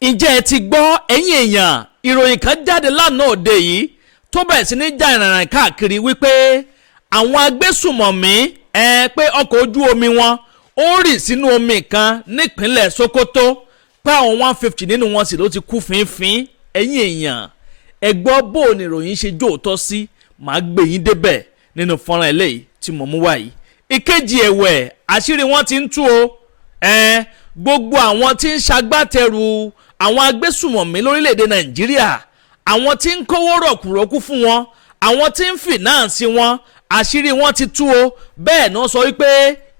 ǹjẹ́ ẹ ti gbọ́ ẹ̀yin èèyàn ìròyìn kan jáde lánàá òde yìí tó bẹ̀rẹ̀ sí ní já ìrìnrìn káàkiri wípé àwọn agbésùmọ̀mí pé ọkọ̀ ojú omi wọn ó rì sínú omi kan nípínlẹ̀ Sokoto pé àwọn 150 nínú wọn sì ló ti kú fínfín. ẹ̀yin èèyàn ẹ gbọ́ bó o ní ìròyìn ṣe jóòtọ́ sí màá gbé yín débẹ̀ nínú fọ́nrán eléyìí tí mo mú wá yìí. ìkejì ẹ̀wẹ̀ àṣírí wọn ti ń tú o gbogbo àwọn tí ń ṣagbátẹrù àwọn agbésùmọ̀mí lórílẹ̀‐èdè Nàìjíríà, àwọn tí ń kówó rọ̀kùrọ̀kù fún wọn, àwọn tí ń fìnáàsì wọn, àṣírí wọn ti tú o. bẹ́ẹ̀ náà sọ wípé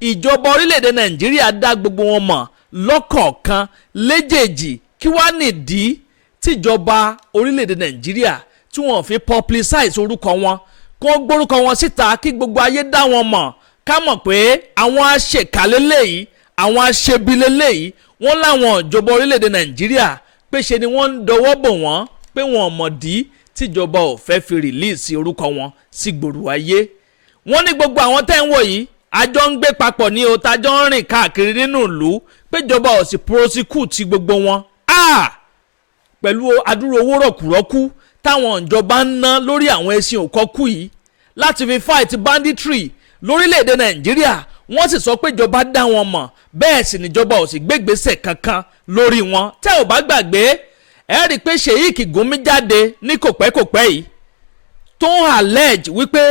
ìjọba orílẹ̀‐èdè Nàìjíríà dá gbogbo wọn mọ̀ lọ́kọ̀ọ̀kan léjèèjì. kí wàá nìdí tíjọba orílẹ̀‐èdè Nàìjíríà tí wọ́n fi publicize orúkọ wọn, kó gbórúkọ wọn síta kí gbogbo ayé dá wọn mọ̀, ká mọ̀ pé àwọn aṣèkálélẹ́yìí, àwọn aṣebilélẹ́yìí, wọ́n láwọn ìjọba orílẹ̀‐èdè Nàìjíríà pé ṣe ni wọ́n ń dọwọ́ bò wọ́n pé wọn mọ̀ dí tíjọba ò fẹ́ fi rìlíìsì orúkọ wọn sí gbòòrò ayé. wọ́n ní gbogbo àwọn tẹ́ ń wò yìí àjọ ń gbé papọ̀ ní o, tájọ́ ń rìn káàkiri nínú ìlú, péjọba ò sì prosecute gbogbo wọn. pẹ̀lú adúrú owó rọ̀kùrọ̀kù táwọn ìjọba ń ná lórí àwọn ẹṣin òkọ́kù yìí láti fi fight banditry lórílẹ̀‐èdè Nàìjíríà, wọ́n sì sọ pé ìjọba dá wọn mọ̀, bẹ́ẹ̀ sì níjọba ò sì gbégbèsè kankan lórí wọn. tẹ́ ò bá gbàgbé ẹ rí i pé Sheikh Gumi jáde ní kòpẹ́kòpẹ́ yìí tó ń allege wípé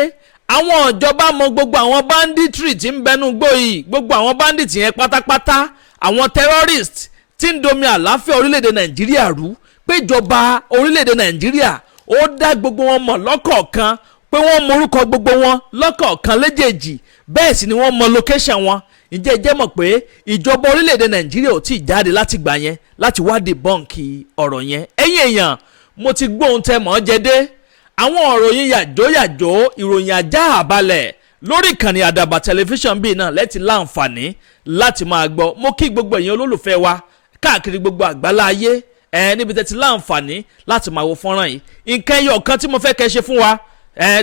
àwọn ìjọba mọ gbogbo àwọn banditry tí ń bẹnu gbó yìí, gbogbo àwọn bandit yẹn pátápátá, àwọn terrorist tí ń domi àlàáfíà orílẹ̀‐èdè Nàìjíríà rú, pé ìjọba orílẹ̀‐èdè Nàìjíríà ó dá gbogbo wọn mọ̀ lọ́kọ̀ọ̀kan, pé wọ́n morúkọ gbogbo wọn lọ́kọ̀ọ̀kan léjèèjì, bẹ́ẹ̀ sì ni wọ́n mọ location wọn. ǹjẹ́ ẹ jẹ́ mọ̀ pé ìjọba orílẹ̀‐èdè Nàìjíríà ò tí ì jáde láti gbà yẹn láti wá debọ́ǹkì ọ̀rọ̀ yẹn. ẹ̀yin èèyàn mo ti gbóhùn tẹ mọ́ jẹ́dé àwọn ọ̀rọ̀ yín yàjóyàjó, ìròyìn ajá àbálẹ̀ lórí ìkànnì Àdàbà tẹlifíṣàn bíi náà lẹ́tì láǹfààní láti máa gbọ́. mo kí gbogbo èèyàn olólùfẹ́ wa káàkiri gbogbo àgbálá ayé níbi tẹ́ ti láǹfààní láti máa wo fọ́nrán yìí. nǹkan ẹyọ kan tí mo fẹ́ kẹ́ ṣe fún wa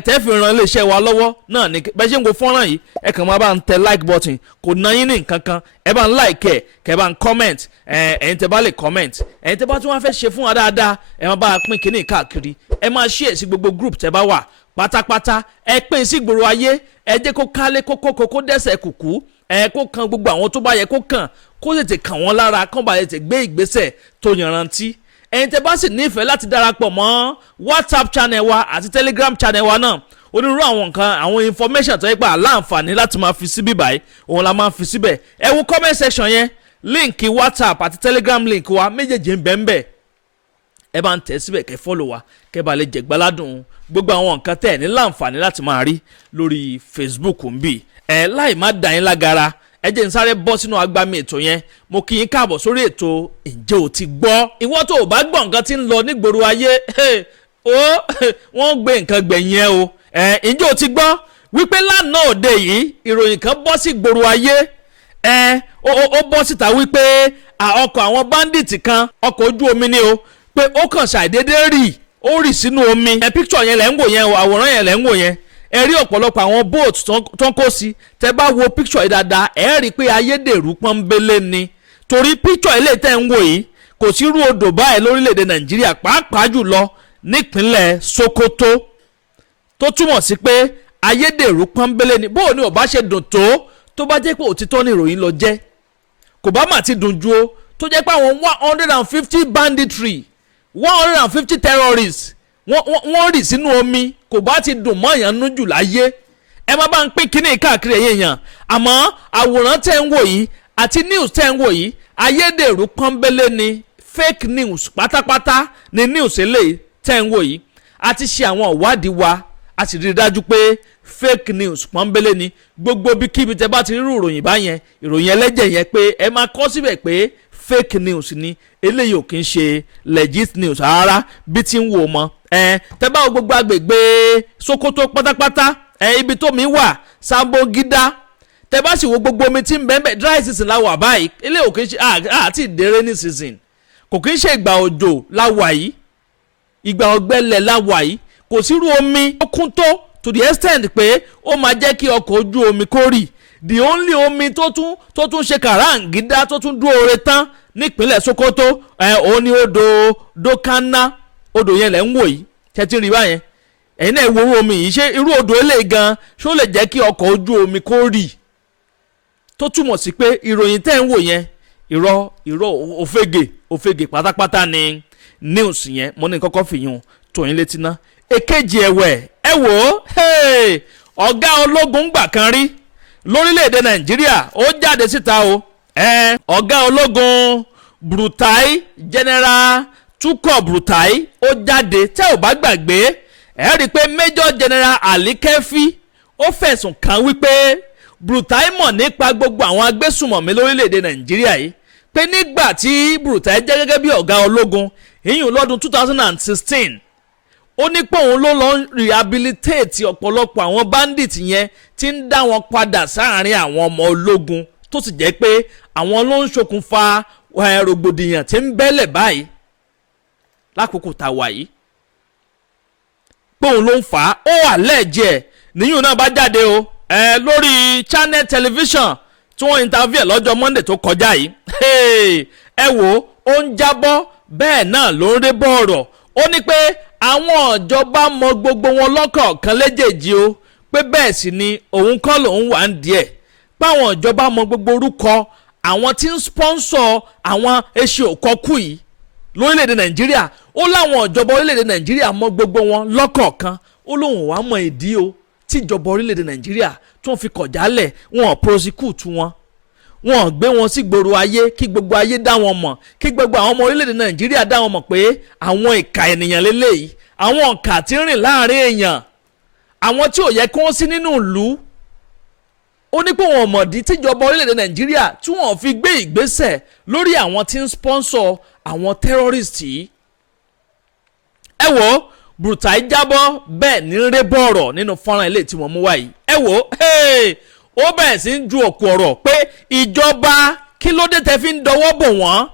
tẹ́ fi ran iléeṣẹ́ wa lọ́wọ́ náà ni bẹ́ẹ̀ ṣe ń wo fọ́nrán yìí ẹ kàn máa bá ń tẹ like button, kò ná yín ní nǹkan kan, ẹ bá ń like ẹ kẹ́ bá ń comment, ẹ̀yin tẹ́ bá lè comment, ẹ̀yin tẹ́ bá tún wá fẹ́ ṣe fún wa dáadáa ẹ máa bá a pín kínní káàkiri, ẹ máa share sí gbogbo group tẹ́ bá wà pátápátá, ẹ pín sí gbòòrò ayé, ẹ jẹ́ kó kálé kó dẹ́sẹ̀ kùkú, kó kan gbogbo àwọn tó bá yẹ kó kàn, kó tètè kàn wọ́n lára, kán bá tètè gbé ìgbésẹ̀ tó yanrantí. ẹ̀yin tẹ́ bá sì nífẹ̀ẹ́ láti darapọ̀ mọ́ WhatsApp channel wa àti Telegram channel wa náà, onírúurú àwọn nǹkan, àwọn information tó yẹ pé àláǹfààní láti máa fi síbí báyìí òun la máa fi síbẹ̀. ẹ wo comment section yẹn, líǹkì WhatsApp àti Telegram link wa méjèèjì ń bẹ ń bẹ, ẹ bá ń tẹ̀ síbẹ̀ kẹ́ follow wa kẹ́ bá lè jẹ̀gbáládùn gbogbo àwọn nǹkan tẹ̀ ní láǹfààní láti máa rí lórí Facebook ń bì. láì má dà yín lágara, ẹ jẹ́ n sáré bọ́ sínú agbami ètò yẹn. mo kí yín káàbọ̀ sórí ètò ǹjẹ́ o ti gbọ́. ìwọ tó o bá gbọ́ nǹkan tí ń lọ nígboro ayé wọ́n gbé nǹkan gbẹ̀yìn ẹ o. ǹjẹ́ o ti gbọ́ wípé lánàá òde yìí ìròyìn kan bọ́ sí gboro ayé, ó bọ́ síta wípé ọkọ̀ àwọn bandit kan, ọkọ̀ ojú omi ni o, pé ó kàn ṣàìdédé rì sínú omi. picture yẹn lẹ́ ń wò yẹn o, àwòrán yẹn lẹ́ ń wò yẹn, ẹ rí ọ̀pọ̀lọpọ̀ àwọn boat tó ń kó sí. tẹ́ bá wo picture yìí dáadáa ẹ rí i pé ayédèrú pọ́nbélé ni, torí picture ilé tẹ́ ń wò yìí kò sí irú odò báyìí lórílẹ̀‐èdè Nàìjíríà, pàápàá jùlọ nípínlẹ̀ Sokoto, tó túmọ̀ sí pé ayédèrú pọ́nbélé ni. bóò ni ò bá ṣe dùn tó bá jẹ́ pé òtítọ́ ni ìròyìn lọ jẹ́, kò bá mà ti dùn ju o, tó jẹ́ pé àwọn 150 banditry, 150 terrorists wọ́n rì sínú omi, kò bá ti dùn mọ́ èèyàn nú jù láyé. ẹ má bá ń pín kínní káàkiri ẹ̀yìn èèyàn, àmọ́ àwòrán tẹ́ ń wò yìí àti news tẹ́ ń wò yìí ayédèrú pọ́nbélé ni, fake news pátápátá ni news eléyìí tẹ́ ń wò yìí. a ti ṣe àwọn ìwádìí wa, a sì rí i dájú pé fake news pọ́nbélé ni. gbogbo bíkíbi tẹ́ bá ti rí ìròyìn báyẹn, ìròyìn ẹlẹ́jẹ̀ yẹn, pé ẹ máa kọ síbẹ̀ pé fake news ni, eléyìí ò kì í ṣe legit news rárá bí ti ń wò mọ́. tẹ́ bá wo gbogbo agbègbè Sokoto pátápátá, ibi tó mi wà Sambogida, tẹ́ bá sì wo gbogbo omi tí ń bẹ́ẹ̀ dry season la wà báyìí, eléyìí ò kì í ṣe àti ìdérè ní season, kò kì í ṣe ìgbà òjò la wà yìí, ìgbà ọ̀gbẹlẹ̀ la wà yìí, kò sírú omi ó kún tó to the extent pé ó máa jẹ́ kí ọkọ̀ ojú omi kó rì. the only omi tó tún ṣe kàráǹgídá tó tún dúró re tán nípínlẹ̀ Sokoto òun ni odò Dokana, odò yẹn lẹ̀ ń wò yìí ṣe ti rí báyẹn ẹ̀yin náà wo omi yìí ṣé irú odò eléyìí gan ṣó lè jẹ́ kí ọkọ̀ ojú omi kó rì, tó túmọ̀ sí pé ìròyìn tẹ́ ń wò yẹn irọ́ òfegè pátápátá ni news yẹn. Mo ní kọ́kọ́ fìyún tòyìn létí ná. Èkejì ẹ̀wẹ̀ ẹ wò ó ọ̀gá ológun gbà kan rí lórílẹ̀‐èdè Nàìjíríà ó jáde síta o ọ̀gá ológun Brutai General Tukọ̀ Brutai ó jáde tẹ́ ò bá gbàgbé ẹ rí i pé Major General Ali Kefi ó fẹ̀sùn kàn wípé Brutai mọ̀ nípa gbogbo àwọn agbésùmọ̀mí lórílẹ̀‐èdè Nàìjíríà yìí, pé nígbà tí Brutai jẹ́ gẹ́gẹ́ bí ọ̀gá ológun ìyún lọ́dún 2016 ó ní pé òun ló lọ rehabilitate ọ̀pọ̀lọpọ̀ àwọn bandit yẹn tí ń dá wọn padà sáàárín àwọn ọmọ ológun, tó sì jẹ́ pé àwọn ló ń ṣokùnfà rògbòdìyàn tí ń bẹ́lẹ̀ báyìí lákòókò tá a wà yìí, pé òun ló ń fà á. ó wà lẹ́ẹ̀jẹ̀ níyùn náà bá jáde o lórí channel television tí wọ́n interview lọ́jọ́ Monday tó kọjá yìí. ẹ wò ó ń jábọ́ bẹ́ẹ̀ náà ló ń ré bọ́ọ̀rọ̀. ó ní pé àwọn ìjọba mọ gbogbo wọn lọ́kọ̀ọ̀kan léjèèjì o, pé bẹ́ẹ̀ sì ni òun kọ́ lòun wà ń díẹ̀, páwọn ìjọba mọ gbogbo orúkọ àwọn tí ń sponsor àwọn eṣe òkọ́kù yìí lórílẹ̀‐èdè Nàìjíríà. ó láwọn ìjọba orílẹ̀‐èdè Nàìjíríà mọ gbogbo wọn lọ́kọ̀ọ̀kan. ó lóun wàá mọ ìdí o tí ìjọba orílẹ̀‐èdè Nàìjíríà tí wọ́n fi kọ̀ jálẹ̀ wọn ò prosecute wọn gbé wọn sí gbòòrò ayé kí gbogbo ayé dá wọn mọ̀, kí gbogbo àwọn ọmọ orílẹ̀‐èdè Nàìjíríà dá wọn mọ̀ pé àwọn ìka ènìyàn lélẹ́yìí, àwọn ọ̀kà tí ń rìn láàrin èèyàn, àwọn tí ò yẹ kí wọ́n sí nínú ìlú. ó ní pé wọn mọ̀dí tíjọba orílẹ̀‐èdè Nàìjíríà tí wọ́n fi gbé ìgbésẹ̀ lórí àwọn tí ń sponsor àwọn terrorist yìí. ẹ wò ó Brutai jábọ́ bẹ́ẹ̀ ní ré bọ̀rọ̀ nínú fọ́nrán ilé tí wọ́n mú wáyé. ẹ wò ó bẹ̀rẹ̀ sí ń ju òkú ọ̀rọ̀ pé ìjọba kí ló dé tẹ́ fi ń dọwọ́ bò wọ́n,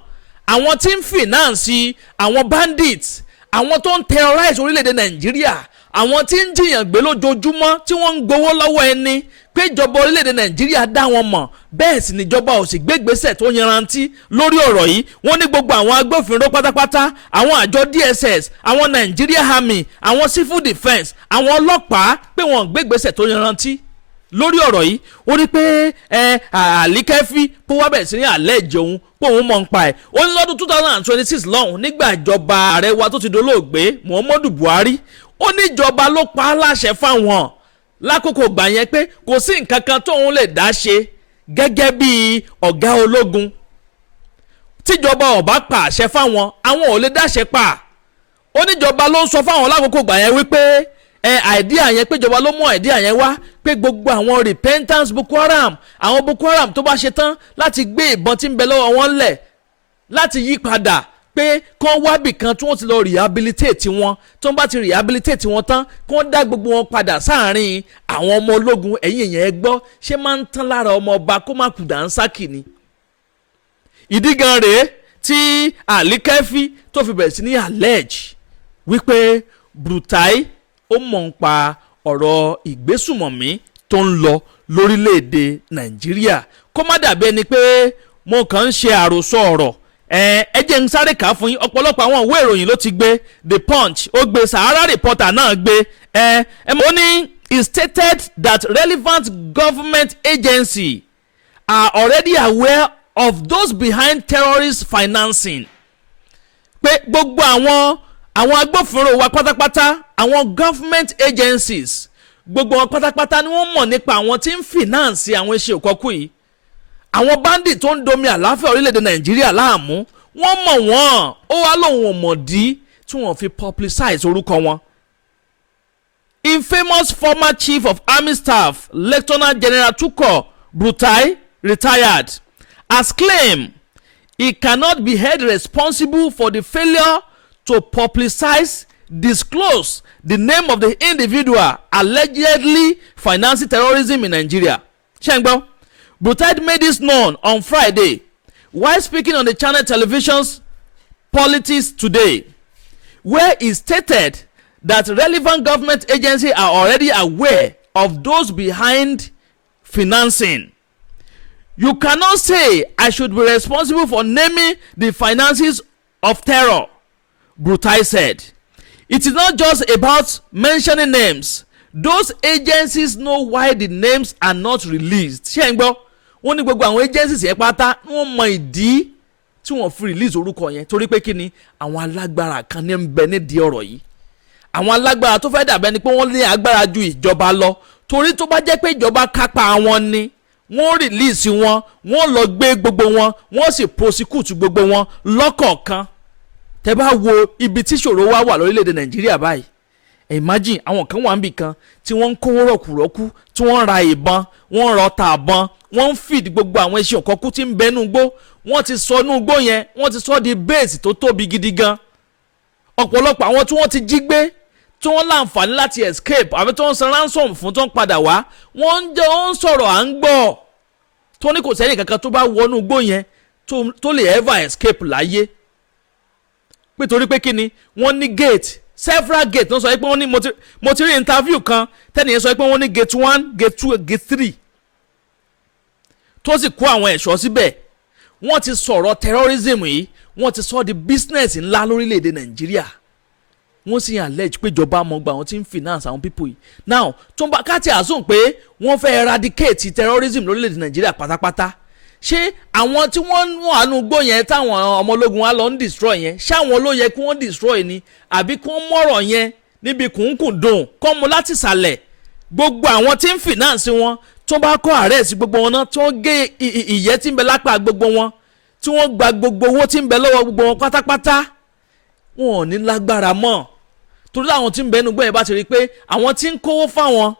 àwọn tí ń fìnáǹsì àwọn bandits, àwọn tó ń terrorize orílẹ̀-èdè Nàìjíríà, àwọn tí ń jiyàn gbé lójoojúmọ́ tí wọ́n ń gbowó lọ́wọ́ ẹni, pé ìjọba orílẹ̀-èdè Nàìjíríà dá wọn mọ̀, bẹ́ẹ̀ sì níjọba ò sì gbégbésẹ̀ tó yanrantí lórí ọ̀rọ̀ yìí. wọ́n ní gbogbo àwọn agbófinró pátápátá, àwọn àjọ DSS, àwọn Nigeria Army, àwọn civil defence, àwọn ọlọ́pàá, pé wọ́n gbégbésẹ̀ tó yanrantí lórí ọ̀rọ̀ yìí. ó ní pé Ali Kefi kó wá bẹ̀rẹ̀ sí ní àlẹ́ ìjẹun pé òun mọ̀ ń pa ẹ̀. ó ní lọ́dún 2026 lọ́hùn nígbà ìjọba ààrẹ wa tó ti dolóògbé Muhammadu Buhari, ó ní ìjọba ló pa á láṣẹ fáwọn lákòókò gbà yẹn pé kò sí nǹkan kan tóun lè dá ṣe gẹ́gẹ́ bí ọ̀gá ológun, tíjọba ò bá pa àṣẹ fáwọn àwọn ò lè dáṣẹ pa. ó níjọba ló ń sọ fáwọn lákòókò gbà yẹn wípé àìdíà yẹn péjọba ló mú àìdíà yẹn wá, pé gbogbo àwọn repentance Boko Haram, àwọn Boko Haram tó bá ṣe tán láti gbé ìbọn tí ń bẹ lọ́wọ́ wọn lẹ̀ láti yí padà, pé kán wábì kan tí wọ́n ti lọ rehabilitate wọn, tó ń bá ti rehabilitate wọn tán kán dá gbogbo wọn padà sáàárín àwọn ọmọ ológun. ẹ̀yìn èèyàn ẹ gbọ́ ṣé máa ń tán lára ọmọ ọba kó má kù dànsákì ni. ìdí gan rèé tí Ali Kefi tó fi bẹ̀rẹ̀ sí ní allege wípé Brutai ó mọ̀ ń pa ọ̀rọ̀ ìgbésùmọ̀mí tó ń lọ lórílẹ̀‐èdè Nàìjíríà, kó má dàbí ẹni pé mo kàn ń ṣe àròsọ ọ̀rọ̀. ẹ jẹ́ ń sáré kà á fún yín. ọ̀pọ̀lọpọ̀ àwọn ìwé ìròyìn ló ti gbé, The Punch ó gbé, Sahara Reporter náà gbé. ó ní it stated that relevant government agencies are already aware of those behind terrorist financing. pé gbogbo àwọn agbófinró wa pátápátá, àwọn government agencies gbogbo wọn pátápátá ni wọ́n mọ̀ nípa àwọn tí ń finance àwọn iṣẹ́ òkọ́kù yìí. àwọn bandit tó ń domi àlàáfíà orílẹ̀-èdè Nàìjíríà láàmú, wọ́n mọ̀ wọ́n. ó wá lóun ò mọ̀ dí tí wọ́n fi publicize orúkọ wọn. Infamous former chief of army staff Lieutenant General Tukọ̀ Brutai, retired, has claimed he cannot be held responsible for the failure to publicize, disclose the name of the individual allegedly financing terrorism in Nigeria. Shengbo, Brutai made this known on Friday while speaking on the channel television's Politics Today, where he stated that relevant government agencies are already aware of those behind financing. You cannot say I should be responsible for naming the finances of terror, Brutai said. It is not just about mentioning names. Those agencies know why the names are not released. Ṣé ń gbọ́? Wọ́n ní gbogbo àwọn agencies yẹn pátá wọ́n mọ ìdí tí wọ́n fi release orúkọ yẹn torí pé kí ni àwọn alágbára kan ní ń bẹ nídìí ọ̀rọ̀ yìí. Àwọn alágbára tó fẹ́ dàbẹ́ ni pé wọ́n ní agbára ju ìjọba lọ torí tó bá jẹ́ pé ìjọba kápá wọn ni wọ́n release wọn, wọ́n lọ gbé gbogbo wọn, wọ́n sì prosecute gbogbo wọn lọ́kọ̀ọ̀kan. Tẹ́ bá wo ibi tí ìṣòro wà lórílẹ̀‐èdè Nàìjíríà báyìí, imagine àwọn kan wà níbì kan tí wọ́n ń kówó rọ̀kùrọ̀kù, tí wọ́n ń ra ìbọn, wọ́n ń rọta àbọn, wọ́n ń feed gbogbo àwọn iṣẹ́ òkọ́kú tí ń bẹ nínú igbó. Wọ́n ti sọ inú igbó yẹn, wọ́n ti sọ di base tó tóbi gidi gan. Ọ̀pọ̀lọpọ̀ àwọn tí wọ́n ti jí gbé tí wọ́n láǹfààní láti escape àbí tí wọ́n san ransom fún tó ń padà wá, wọ́n ń sọ̀rọ̀ à ń gbọ́ tó ní kò sẹ́yìn kankan tó bá wọnú igbó yẹn tó lè ever escape láyé. Pé torí pé kí ni wọ́n ní gate, several gate wọ́n sọ pé wọ́n ní mo ti rí interview kan tẹ́nìyẹn sọ pé wọ́n ní gate 1, gate 2, gate 3 tó sì kó àwọn ẹ̀ṣọ́ síbẹ̀. Wọ́n ti sọ̀rọ̀ terrorism yìí, wọ́n ti sọ di business ńlá lórílẹ̀‐èdè Nàìjíríà. Wọ́n sì allege pé ìjọba mọ̀ gba àwọn tí ń finance àwọn people yìí. Now tó ń bá káàtì àsùn pé wọ́n fẹ́ eradicate terrorism lórílẹ̀‐èdè Nàìjíríà pátápátá. Ṣé àwọn tí wọ́n wà nínú igbó yẹn táwọn ọmọ ológun wa lọ ń destroy yẹn, ṣé àwọn ló yẹ kí wọ́n destroy ni àbí kí wọ́n mọ̀rọ̀ yẹn níbi kùnkùndùn kọ́ mu láti sàlẹ̀? Gbogbo àwọn tí ń finance wọn tó bá kọ́ arrest gbogbo wọn náà tí wọ́n gé ìyẹ́ tí ń bẹ lápá gbogbo wọn, tí wọ́n gba gbogbo owó tí ń bẹ lọ́wọ́ gbogbo wọn pátápátá, wọn ò ní lágbára mọ́. Torí àwọn tí ń bẹ nínú igbó yẹn bá ti rí pé àwọn tí ń kówó fáwọn,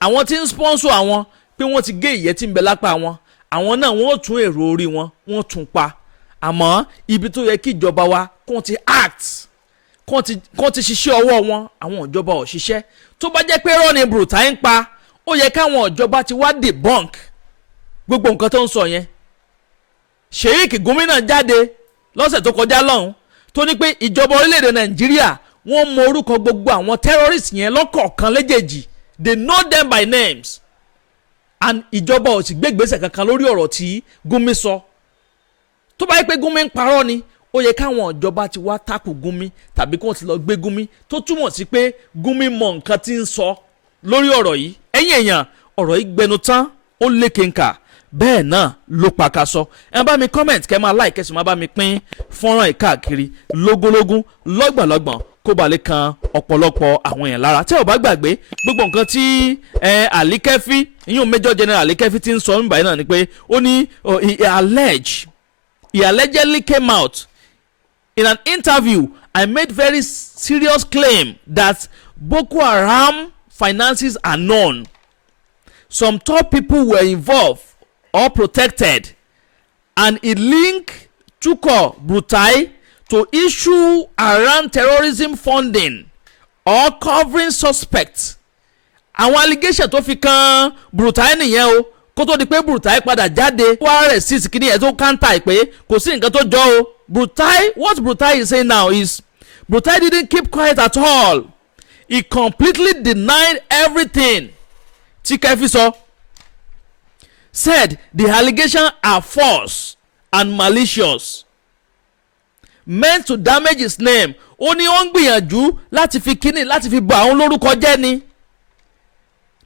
àwọn tí ń sponsor àwọn pé wọ́n ti gé ìyẹ́ tí ń bẹ lápá wọn, àwọn náà wọ́n tún èrò orí wọn wọ́n tún pa. Àmọ́ ibi tó yẹ kí ìjọba wa kó ti act, kó ti ṣiṣẹ́ ọwọ́ wọn, àwọn ìjọba ò ṣiṣẹ́. Tó bá jẹ́ pé irọ́ ni Brutai ń pa, ó yẹ káwọn ìjọba ti wá debunk gbogbo nǹkan tó ń sọ yẹn. Sheikh gómìnà jáde lọ́sẹ̀ tó kọjá lọ́hùn tó ní pé ìjọba orílẹ̀-èdè Nàìjíríà wọ́n mọ orúkọ gbogbo àwọn terrorists yẹn lọ́kọ̀ọ̀kan léjèèjì, they know them by names, and ìjọba ò sì gbé ìgbésẹ̀ kankan lórí ọ̀rọ̀ tí Gumi sọ. Tó bá yẹ pé Gumi ń parọ́ ni, ó yẹ káwọn ìjọba ti wá tákù Gumi tàbí kí wọ́n ti lọ gbé Gumi, tó túmọ̀ sí pé Gumi mọ nǹkan tí ń sọ lórí ọ̀rọ̀ yìí. Ẹ̀yin èèyàn, ọ̀rọ̀ yìí gbẹnu tán, ó lékenkà, bẹ́ẹ̀ náà ló pàkàṣọ. Ẹ bá mi comment, kẹ́ máa like, kẹ́sì máa bá mi pín fọ́nrán yìí káàkiri lógúnlógún lọ́gbọ̀nlọ́gbọ̀n kó ba lè kan ọ̀pọ̀lọpọ̀ àwọn èèyàn lára. Tí ò bá gbàgbé gbogbo nǹkan tí Alikefi, ìyún Major General Alikefi ti ń sọ nígbà yìí náà ni pé ó ní he allegedly came out in an interview and made very serious claim that Boko Haram finances are known. Some top people were involved or protected, and it linked Chuko Brutai to issue around terrorism funding or covering suspects. Àwọn allegation tó fi kan Brutai nìyẹn o, kó tó di pé Brutai padà jáde wá rẹ̀ sí ìsìnkí ẹ̀ tó káńtà pé kò sí nǹkan tó jọ o. What Brutai is saying now is Brutai didn't keep quiet at all. He completely denied everything. Tikefi said the allegations are false and malicious, meant to damage his name. Ó ní ó ń gbìyànjú láti fi kíní láti fi bà àwọn lórúkọ jẹ́ ni.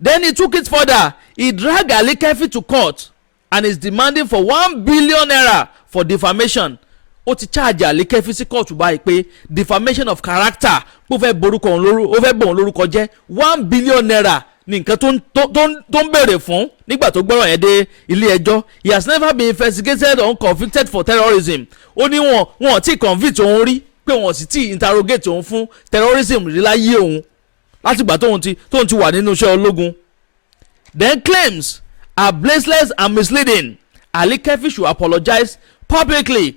Then he took it further. He dragged Alikefi to court and is demanding for 1 billion naira for defamation. Ó ti charge Alikefi sí kóòtù báyìí pé defamation of character, ó fẹ́ borúkọ òun, ó fẹ́ bọ̀ òun lórúkọ jẹ́. 1 billion naira ní nǹkan tó ń béèrè fún nígbà tó gbọ́rọ̀ yẹn dé ilé ẹjọ́. He has never been investigated or convicted for terrorism. Ó ní wọn ti convict òun rí, pé wọn sì ti interrogate òun fún terrorism rí láyé òun látìgbà tóun ti wà nínú iṣẹ́ ológun. Then claims are baseless and misleading. Alikefi should apologize publicly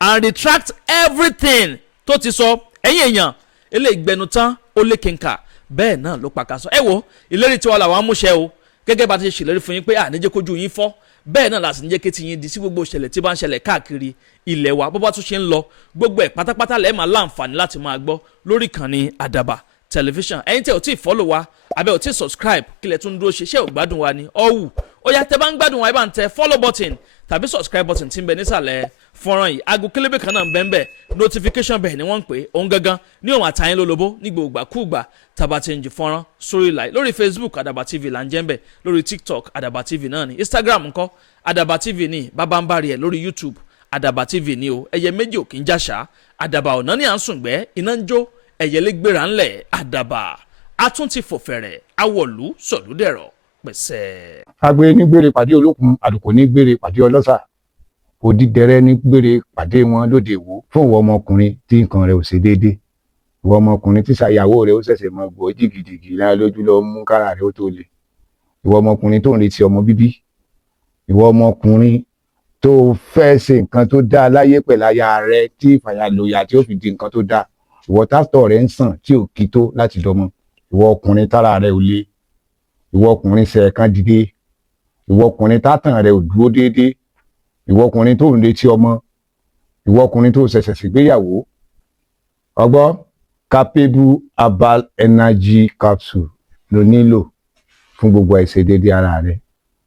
and retract everything tó ti sọ. Ẹ̀yin èèyàn, eléyìí gbẹnu tán ó lékenkà, bẹ́ẹ̀ náà ló pàkàṣọ. Ẹ wo ìlérí tiwa làwọn amúṣẹ o, gẹ́gẹ́ bá ti ṣe ṣèlérí fún yín pé àníjẹ́ kójú yín fọ́, bẹ́ẹ̀ náà láti níjẹ́ kétí yín di sí gbogbo ìṣẹ̀lẹ̀ tí bá ń ṣẹlẹ̀ káàkiri ilẹ̀ wa. Bó bá tún ṣe ń lọ gbogbo ẹ̀ pátápátá lẹ́ẹ̀ máa láǹfààní láti máa gbọ́ lórí ìkànnì Àdàbà tẹlifíṣàn. Ẹ̀yin tẹ́ ò tí ì follow wa abẹ́ ò tí ì subscribe kílẹ̀ tún dúró ṣe ò gbádùn wa ni ọ̀wù ó yá tẹ́ bá ń gbádùn wa ẹ bá ń tẹ follow button tàbí subscribe button tí ń bẹ nísàlẹ̀ fọ́nrán yìí aago kélébé kan náà ń bẹ́ẹ̀ notification bell ni wọ́n ń pè òun gangan ní òun àtàyìn lólobó ní gbogbo àkúùgbà tàbá ti ń jù fọ́nrán sórí láì lórí Facebook Àdàbà TV là ń jẹ́ ń bẹ̀ lórí TikTok Àdàbà TV náà ni Instagram ńkọ́ Àdàbà TV ní bábánbárì ẹ̀ lórí YouTube Àdàbà TV ní o ẹyẹ méjì ò kì í jàṣà Àdàbà ọ̀nà ní à ń sùngbẹ́ iná ń jó ẹyẹ lé gbéra ńlẹ̀ Àdàbà a tún ti fòfẹ̀rẹ̀ awọ̀lú sọ̀lúdẹ̀rọ̀ pẹ̀sẹ̀. agbe ní gbére pàdé olókun àdùkò ní gbére pàdé ọlọ́sà òdìdẹrẹ́ ní gbére pàdé wọn lóde ìwò fún ìwọ ọmọkùnrin tí nǹkan rẹ̀ ò ṣe déédé ìwọ ọmọkùnrin tí ṣàyàwó rẹ̀ ó ṣẹ̀ṣẹ̀ mọ gbọ́ jìgìjìgì lára lójú lọ mú kára rẹ̀ ó tó le ìwọ ọmọkùnrin tó ń retí ọmọ bíbí ìwọ ọmọkùnrin tó fẹ́ ṣe nǹkan tó dáa láyé pẹ̀lú aya rẹ̀ tí ìfàyàlòyà tí ó fi di nǹkan tó dáa ìwọ tátọ̀ rẹ̀ ń sàn tí ò kí tó láti dọmọ ìwọ ọkùnrin tára rẹ̀ ò le ìwọ ọkùnrin ṣẹ̀ẹ̀kan dìde ìwọ ọkùnrin tátàn rẹ̀ ò dúró déédéé ìwọ ọkùnrin tó ń retí ọmọ ìwọ ọkùnrin tó ṣẹ̀ṣẹ̀ ṣègbéyàwó ọgbọ́ capable herbal energy capsule ló nílò fún gbogbo àìṣedéédéé ara rẹ̀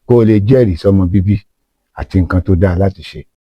kó o lè jẹ́rìí sọmọ bíbí àti nǹkan tó dáa láti ṣe.